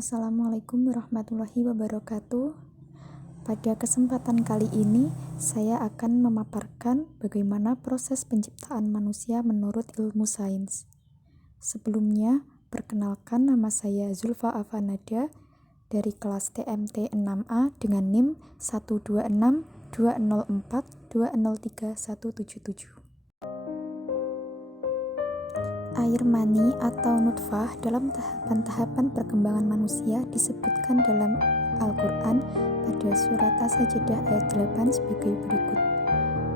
Assalamualaikum warahmatullahi wabarakatuh. Pada kesempatan kali ini, saya akan memaparkan bagaimana proses penciptaan manusia menurut ilmu sains. Sebelumnya, perkenalkan, nama saya Zulfa Afanada dari kelas TMT 6A dengan NIM 12620420377. Air mani atau nutfah dalam tahapan-tahapan perkembangan manusia disebutkan dalam Al-Quran pada surat As-Sajdah ayat 8 sebagai berikut.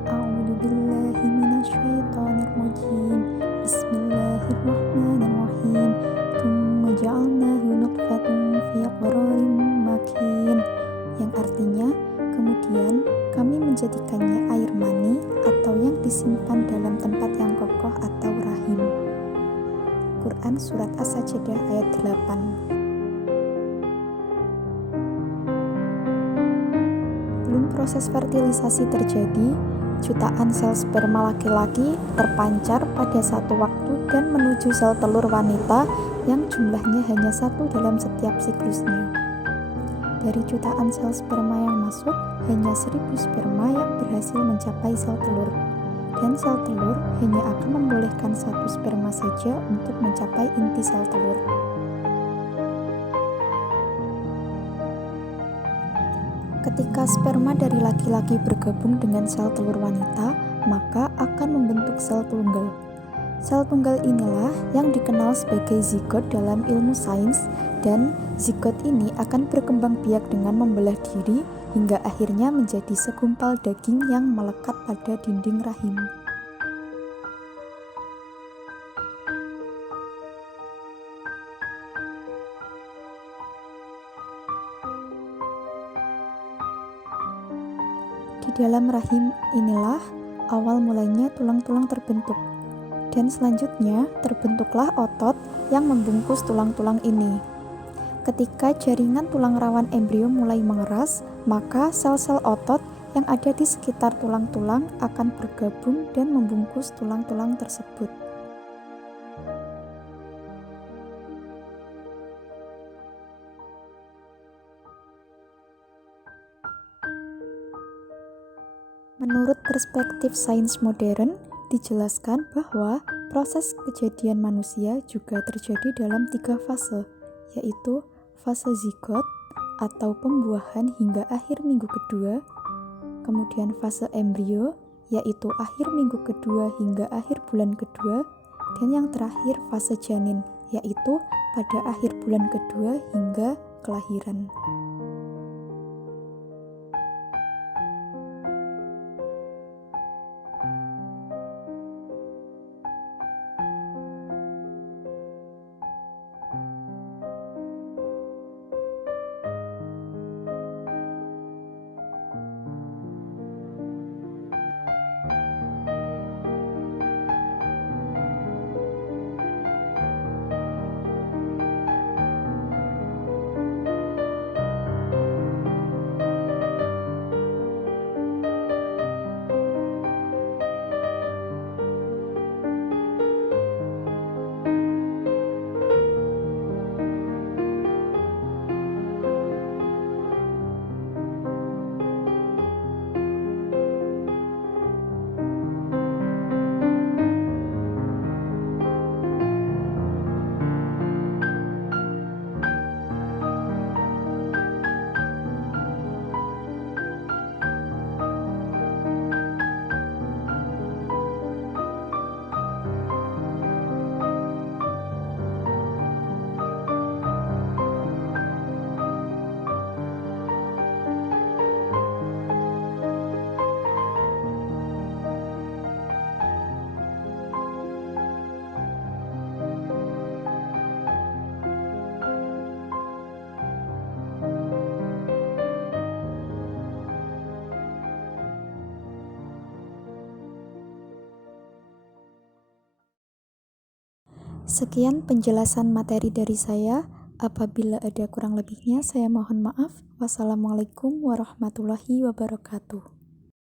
A'udzubillahi minasyaitonirrajim. Bismillahirrahmanirrahim. Tsumma ja'alnahu nutfatan fi qararin makin. Yang artinya, kemudian kami menjadikannya air mani atau yang disimpan dalam tempat yang kokoh atau rahim. Quran Surat As-Sajdah ayat 8. Belum proses fertilisasi terjadi, jutaan sel sperma laki-laki terpancar pada satu waktu dan menuju sel telur wanita yang jumlahnya hanya satu dalam setiap siklusnya. Dari jutaan sel sperma yang masuk, hanya 1000 sperma yang berhasil mencapai sel telur. Dan sel telur hanya akan membolehkan satu sperma saja untuk mencapai inti sel telur. Ketika sperma dari laki-laki bergabung dengan sel telur wanita, maka akan membentuk sel tunggal. Sel tunggal inilah yang dikenal sebagai zigot dalam ilmu sains, dan zigot ini akan berkembang biak dengan membelah diri hingga akhirnya menjadi segumpal daging yang melekat pada dinding rahim. Di dalam rahim inilah awal mulanya tulang-tulang terbentuk, dan selanjutnya terbentuklah otot yang membungkus tulang-tulang ini. Ketika jaringan tulang rawan embrio mulai mengeras, maka sel-sel otot yang ada di sekitar tulang-tulang akan bergabung dan membungkus tulang-tulang tersebut. Menurut perspektif sains modern, dijelaskan bahwa proses kejadian manusia juga terjadi dalam 3 fase, yaitu fase zigot atau pembuahan hingga akhir minggu kedua, kemudian fase embrio yaitu akhir minggu kedua hingga akhir bulan kedua, dan yang terakhir fase janin yaitu pada akhir bulan kedua hingga kelahiran. Sekian penjelasan materi dari saya. Apabila ada kurang lebihnya, saya mohon maaf. Wassalamualaikum warahmatullahi wabarakatuh.